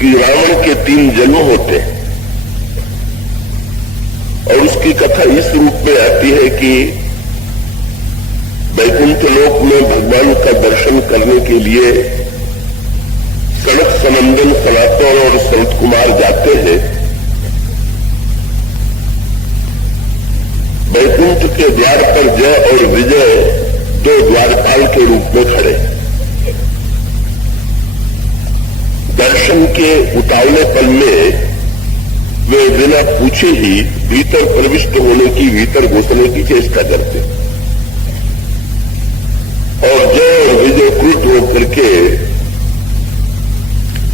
कि रावण के 3 जन्म होते हैं और उसकी कथा इस रूप में आती है कि वैकुंठ लोक में भगवान का दर्शन करने के लिए सनत सनंदन सनातन और संत कुमार जाते हैं। वैकुंठ के द्वार पर जय और विजय 2 द्वारपाल के रूप में खड़े। दर्शन के उतावलेपन में वे बिना पूछे ही भीतर प्रविष्ट होने की, भीतर घुसने की चेष्टा करते और जय और विजय क्रुद्ध होकर के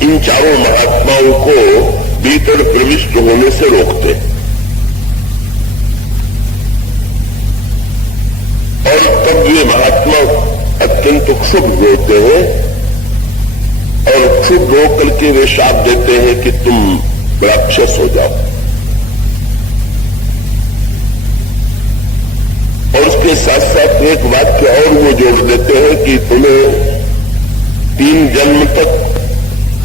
इन चारों महात्माओं को भीतर प्रविष्ट होने से रोकते और तब वे महात्मा अत्यंत क्षुब्ध होते हैं और क्षुब्ध होकर के वे शाप देते हैं कि तुम राक्षस हो जाओ। और उसके साथ साथ एक वाक्य और वो जोड़ देते हैं कि तुम्हें 3 जन्म तक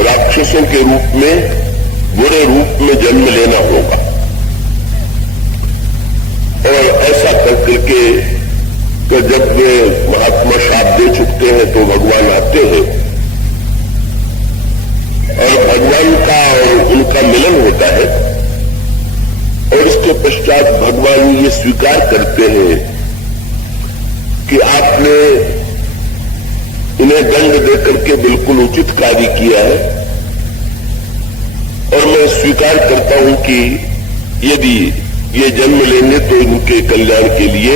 राक्षसों के रूप में, बुरे रूप में जन्म लेना होगा। और ऐसा करके कि जब वे महात्मा शाप दे चुकते हैं तो भगवान आते हैं और भगवान का और उनका मिलन होता है और इसके पश्चात भगवान ये स्वीकार करते हैं कि आपने इन्हें दंड देकर के बिल्कुल उचित कार्य किया है और मैं स्वीकार करता हूं कि यदि ये जन्म लेंगे तो इनके कल्याण के लिए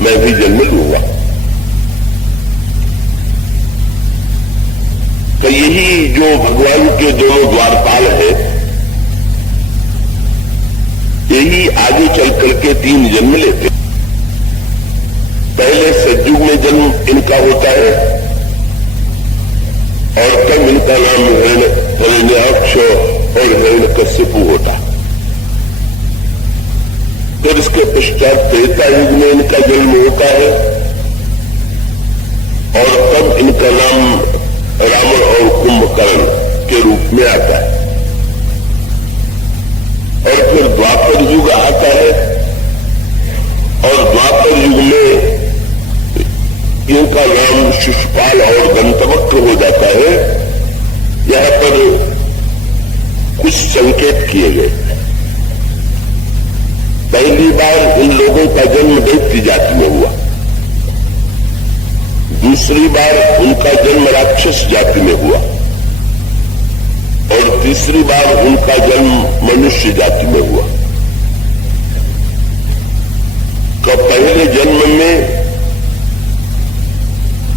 मैं भी जन्म लूंगा। तो यही जो भगवान के दोनों द्वारपाल है, यही आगे चल करके 3 जन्म लेते। पहले सतयुग में जन्म इनका होता है और तब इनका नाम हिरण्याक्ष और हिरण्यकश्यपु होता। फिर इसके पश्चात त्रेता युग में इनका जन्म होता है और तब इनका नाम रावण और कुंभकर्ण के रूप में आता है। और फिर द्वापर युग आता है और द्वापर युग में इनका नाम शिशुपाल और दंतवक्र हो जाता है। यहां पर कुछ संकेत किए गए। पहली बार इन लोगों का जन्म दैत्य जाति में हुआ, दूसरी बार उनका जन्म राक्षस जाति में हुआ और तीसरी बार उनका जन्म मनुष्य जाति में हुआ। का पहले जन्म में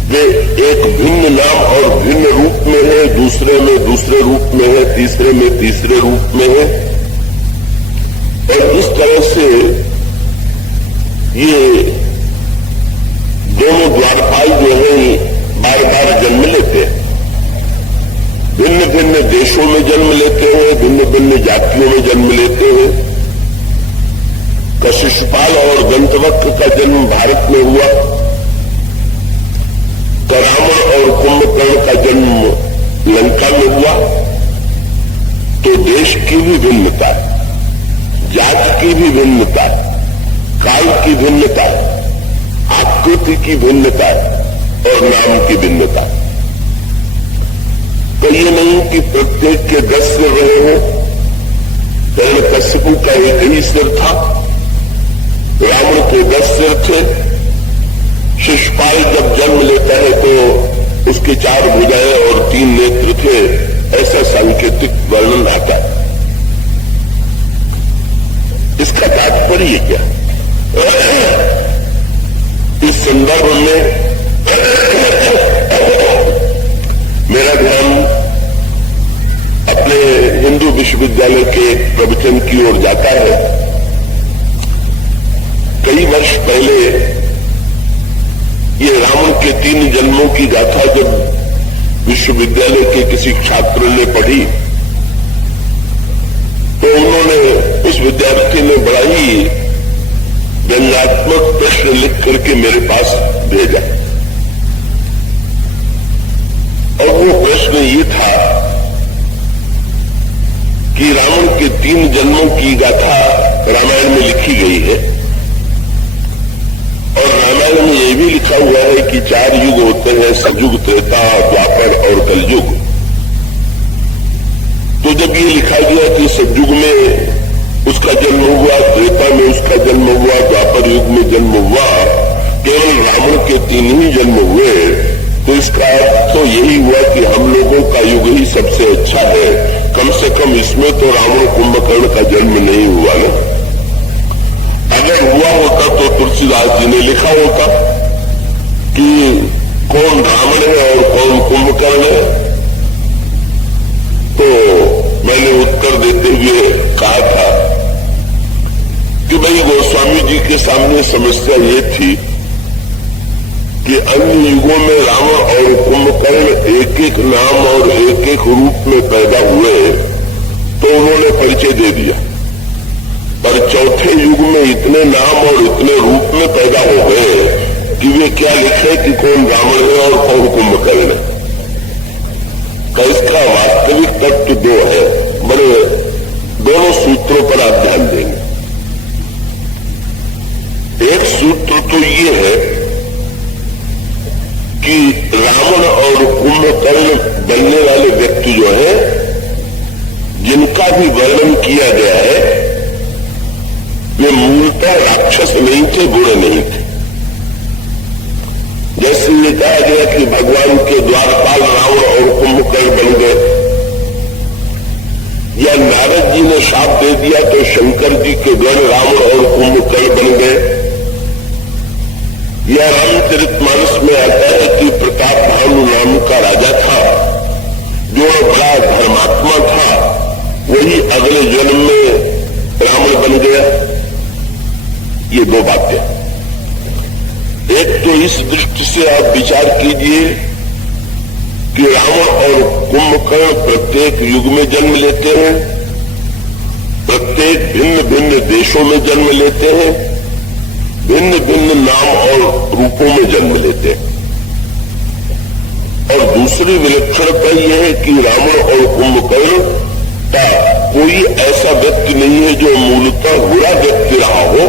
वे एक भिन्न नाम और भिन्न रूप में है, दूसरे में दूसरे रूप में है, तीसरे में तीसरे रूप में है और इस तरह से ये दोनों द्वारपाल जो है बार बार जन्म लेते हैं। भिन्न भिन्न देशों में जन्म लेते हैं, भिन्न भिन्न जातियों में जन्म लेते हैं। शिशुपाल और दंतवक्र का जन्म भारत में हुआ, रावण और कुंभकर्ण का जन्म लंका में हुआ। तो देश की भी भिन्नता है, जात की भी भिन्नता है, काल की भिन्नता है, आकृति की भिन्नता है और नाम की भिन्नता है। तो ये नहीं कि प्रत्येक के 10 सिर रहे हो। हिरण्यकश्यपु का एक ही सिर था, रावण के 10 सिर थे। शिशुपाल जब जन्म लेता है तो उसके 4 भुजाएं और 3 नेत्र थे, ऐसा सांकेतिक वर्णन आता है। इसका तात्पर्य क्या? इस संदर्भ में मेरा ध्यान अपने हिंदू विश्वविद्यालय के प्रवचन की ओर जाता है। कई वर्ष पहले ये रावण के 3 जन्मों की गाथा जब विश्वविद्यालय के किसी छात्र ने पढ़ी तो उन्होंने, उस विद्यार्थी ने बड़ा ही व्यंग्यात्मक प्रश्न लिख करके मेरे पास भेजा और वो प्रश्न ये था कि रावण के 3 जन्मों की गाथा रामायण में लिखी गई है और रामायण में यह भी लिखा हुआ है कि 4 युग होते हैं, सतयुग, त्रेता, द्वापर और कलयुग। तो जब ये लिखा गया कि सतयुग में उसका जन्म हुआ, त्रेता में उसका जन्म हुआ, द्वापर युग में जन्म हुआ, केवल रावण के 3 ही जन्म हुए, तो इसका अर्थ तो यही हुआ कि हम लोगों का युग ही सबसे अच्छा है। कम से कम इसमें तो रावण कुंभकर्ण का जन्म नहीं हुआ ना। अगर हुआ होता तो तुलसीदास जी ने लिखा होता कि कौन रावण है और कौन कुंभकर्ण है। तो मैंने उत्तर देते हुए कहा था कि भाई गोस्वामी जी के सामने समस्या ये थी कि अन्य युगों में रावण और कुंभकर्ण एक एक नाम और एक एक रूप में पैदा हुए, तो उन्होंने परिचय दे दिया। पर चौथे युग में इतने नाम और इतने रूप में पैदा हो गए कि वे क्या लिखे कि कौन रावण है और कौन कुंभकर्ण है। का इसका वास्तविक तत्व 2 है। बड़े दोनों सूत्रों पर आप ध्यान देंगे। एक सूत्र तो ये है कि रावण और कुंभकर्ण बनने वाले व्यक्ति जो है, जिनका भी वर्णन किया गया है, वे मूलतः राक्षस नहीं थे, बुरे नहीं थे। जैसे ये कहा गया कि भगवान के द्वारपाल रावण और कुंभकर्ण बन गए, या नारद जी ने शाप दे दिया तो शंकर जी के गण रावण और कुंभकर्ण बन गए, या रामचरितमानस में आता है कि प्रताप भानु नाम का राजा था जो बड़ा धर्मात्मा था, वही अगले जन्म में रावण बन गया। ये 2 बातें। एक तो इस दृष्टि से आप विचार कीजिए कि रावण और कुंभकर्ण प्रत्येक युग में जन्म लेते हैं, प्रत्येक भिन्न भिन्न देशों में जन्म लेते हैं, भिन्न भिन्न नाम और रूपों में जन्म लेते हैं। और दूसरी विलक्षणता यह है कि रावण और कुंभकर्ण का कोई ऐसा व्यक्ति नहीं है जो मूलतः बुरा व्यक्ति रहा हो।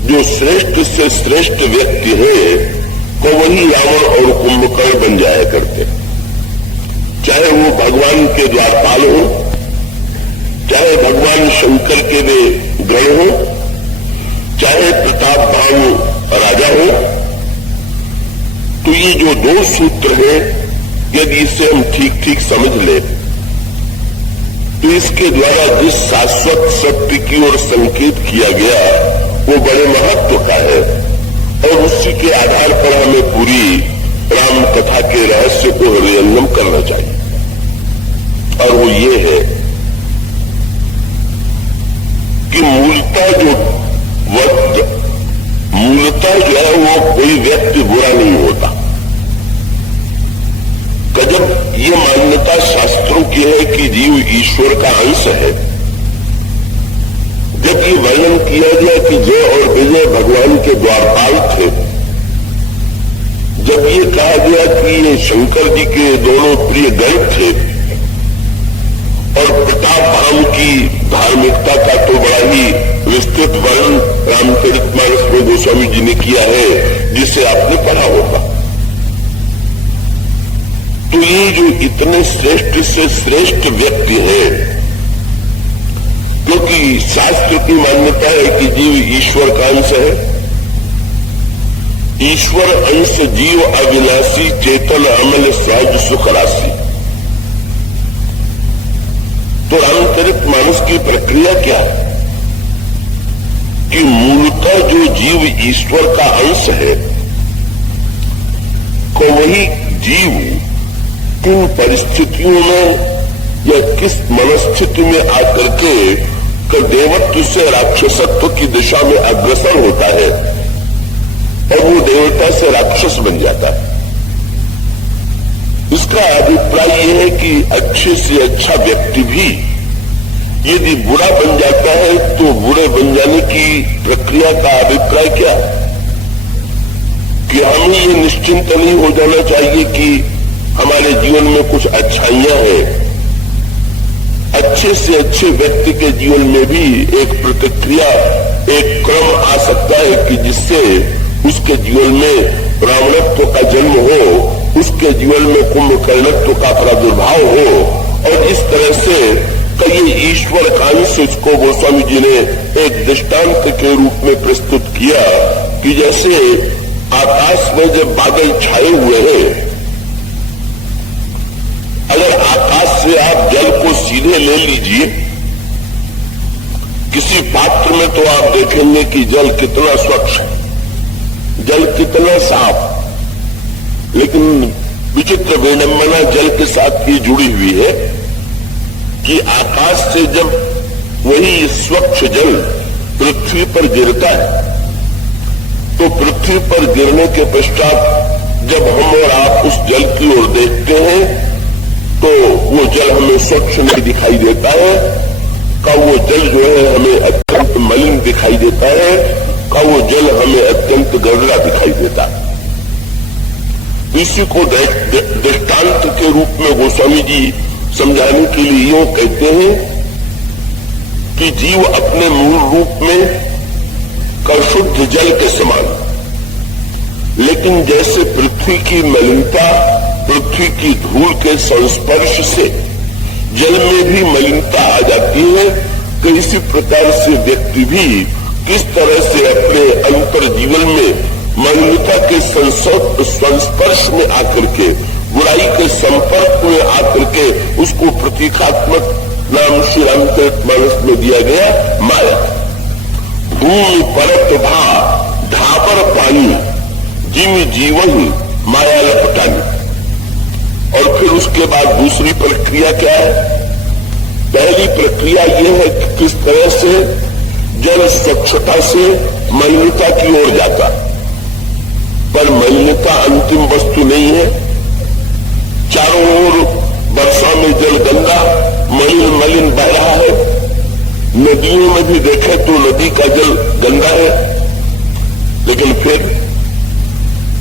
जो श्रेष्ठ से श्रेष्ठ व्यक्ति है तो वही रावण और कुंभकर्ण बन जाया करते, चाहे वो भगवान के द्वारपाल हो, चाहे भगवान शंकर के वे गण हो, चाहे प्रताप भानु राजा हो। तो ये जो 2 सूत्र हैं, यदि इसे हम ठीक ठीक समझ ले तो इसके द्वारा जिस शाश्वत सत्य की ओर संकेत किया गया वो बड़े महत्व का है, और उसी के आधार पर हमें पूरी राम कथा के रहस्य को हृदयंगम करना चाहिए। और वो ये है कि मूलतः जो है वो कोई व्यक्ति बुरा नहीं होता। जब ये मान्यता शास्त्रों की है कि जीव ईश्वर का अंश है, जब ये वर्णन किया गया कि जय और विजय भगवान के द्वारपाल थे, जब ये कहा गया कि ये शंकर जी के दोनों प्रिय गण थे, और प्रताप भानु की धार्मिकता का तो बड़ा ही विस्तृत वर्णन रामचरितमानस में गोस्वामी जी ने किया है, जिसे आपने पढ़ा होगा। तो ये जो इतने श्रेष्ठ से श्रेष्ठ व्यक्ति है, क्योंकि शास्त्र की मान्यता है कि जीव ईश्वर का अंश है, ईश्वर अंश जीव अविनाशी चेतन अमल सहज सुख राशि। तो रामचरितमानस की प्रक्रिया क्या है कि मूलतः जो जीव ईश्वर का अंश है, को वही जीव किन परिस्थितियों में या किस मनस्थिति में आकर के देवत्व से राक्षसत्व की दिशा में अग्रसर होता है और वो देवता से राक्षस बन जाता है। इसका अभिप्राय यह है कि अच्छे से अच्छा व्यक्ति भी यदि बुरा बन जाता है तो बुरे बन जाने की प्रक्रिया का अभिप्राय क्या, कि हमें ये निश्चिंत नहीं हो जाना चाहिए कि हमारे जीवन में कुछ अच्छाइयां हैं, अच्छे से अच्छे व्यक्ति के जीवन में भी एक प्रतिक्रिया, एक क्रम आ सकता है कि जिससे उसके जीवन में रावणत्व का जन्म हो, उसके जीवन में कुंभकर्णत्व का प्रादुर्भाव हो। और इस तरह से कई ईश्वर कांश इसको गोस्वामी जी ने एक दृष्टांत के रूप में प्रस्तुत किया कि जैसे आकाश में जब बादल छाए हुए हैं, अगर आकाश से आप जल को सीधे ले लीजिए किसी पात्र में, तो आप देखेंगे कि जल कितना स्वच्छ है, जल कितना साफ। लेकिन विचित्र विडंबना जल के साथ ये जुड़ी हुई है कि आकाश से जब वही स्वच्छ जल पृथ्वी पर गिरता है, तो पृथ्वी पर गिरने के पश्चात जब हम और आप उस जल की ओर देखते हैं तो वो जल हमें स्वच्छ नहीं दिखाई देता है, का वो जल जो है हमें अत्यंत मलिन दिखाई देता है, का वो जल हमें अत्यंत गंदा दिखाई देता है। इसी को दृष्टांत के रूप में गोस्वामी जी समझाने के लिए यूं कहते हैं कि जीव अपने मूल रूप में का शुद्ध जल के समान, लेकिन जैसे पृथ्वी की मलिनता, पृथ्वी की धूल के संस्पर्श से जल में भी मलिनता आ जाती है, तो इसी प्रकार से व्यक्ति भी किस तरह से अपने अंतर जीवन में मलिनता के संस्पर्श में आकर के, बुराई के संपर्क में आकर के उसको प्रतीकात्मक नाम श्री रामचरित मानस में दिया गया माया। भूमि परत भा ढाबर पानी, जिम जीवन माया लपटानी। और फिर उसके बाद दूसरी प्रक्रिया क्या है? पहली प्रक्रिया यह है कि किस तरह से जल स्वच्छता से मलिनता की ओर जाता, पर मलिनता अंतिम वस्तु नहीं है। चारों ओर वर्षा में जल गंगा मलिन मलिन बह रहा है, नदियों में भी देखें तो नदी का जल गंदा है, लेकिन फिर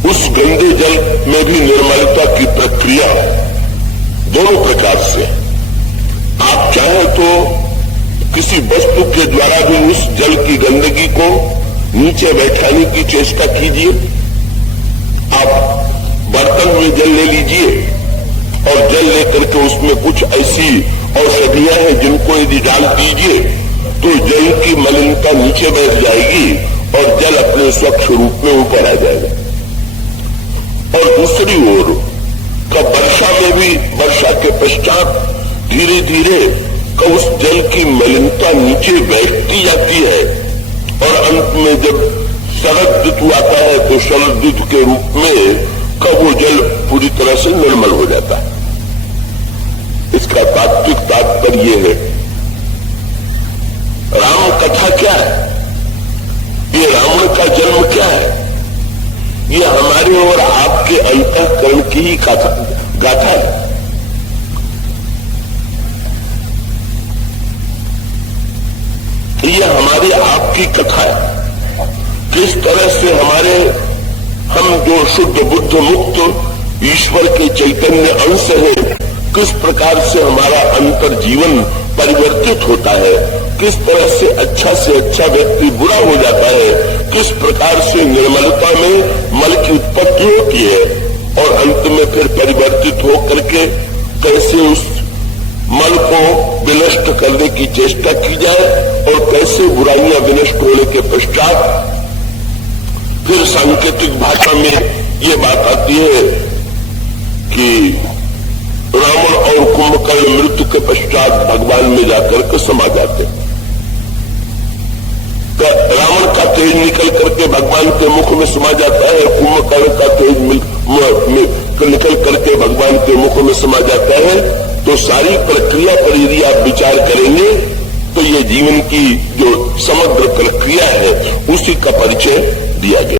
उस गंदे जल में भी निर्मलता की प्रक्रिया दोनों प्रकार से। आप चाहें तो किसी वस्तु के द्वारा भी उस जल की गंदगी को नीचे बैठाने की चेष्टा कीजिए। आप बर्तन में जल ले लीजिए और जल लेकर के उसमें कुछ ऐसी औषधियां हैं जिनको यदि डाल दीजिए तो जल की मलिनता नीचे बैठ जाएगी और जल अपने स्वच्छ रूप में ऊपर आ जाएगा। और दूसरी ओर का वर्षा में भी, वर्षा के पश्चात धीरे धीरे का उस जल की मलिनता नीचे बैठती जाती है और अंत में जब शरद ऋतु आता है तो शरद ऋतु के रूप में का वो जल पूरी तरह से निर्मल हो जाता है। इसका तात्विक तात्पर्य है, राम कथा क्या है? ये रावण का जन्म क्या है? ये हमारे और आपके अंतःकरण की ही गाथा है। ये हमारे आपकी कथा है। किस तरह से हम जो शुद्ध बुद्ध मुक्त ईश्वर के चैतन्य अंश है, किस प्रकार से हमारा अंतर जीवन परिवर्तित होता है, किस तरह से अच्छा व्यक्ति बुरा हो जाता है, किस प्रकार से निर्मलता में मल की उत्पत्ति होती है और अंत में फिर परिवर्तित हो करके कैसे उस मल को विनष्ट करने की चेष्टा की जाए और कैसे बुराइयां विनष्ट होने के पश्चात फिर सांकेतिक भाषा में ये बात आती है कि रावण और कुंभकर्ण मृत्यु के पश्चात भगवान में जाकर के समा जाते। तो रावण का तेज निकल करके भगवान के मुख में समा जाता है, कुंभकर्ण का तेज निकल करके भगवान के मुख में समा जाता है। तो सारी प्रक्रिया पर यदि आप विचार करेंगे तो ये जीवन की जो समग्र प्रक्रिया है उसी का परिचय दिया गया।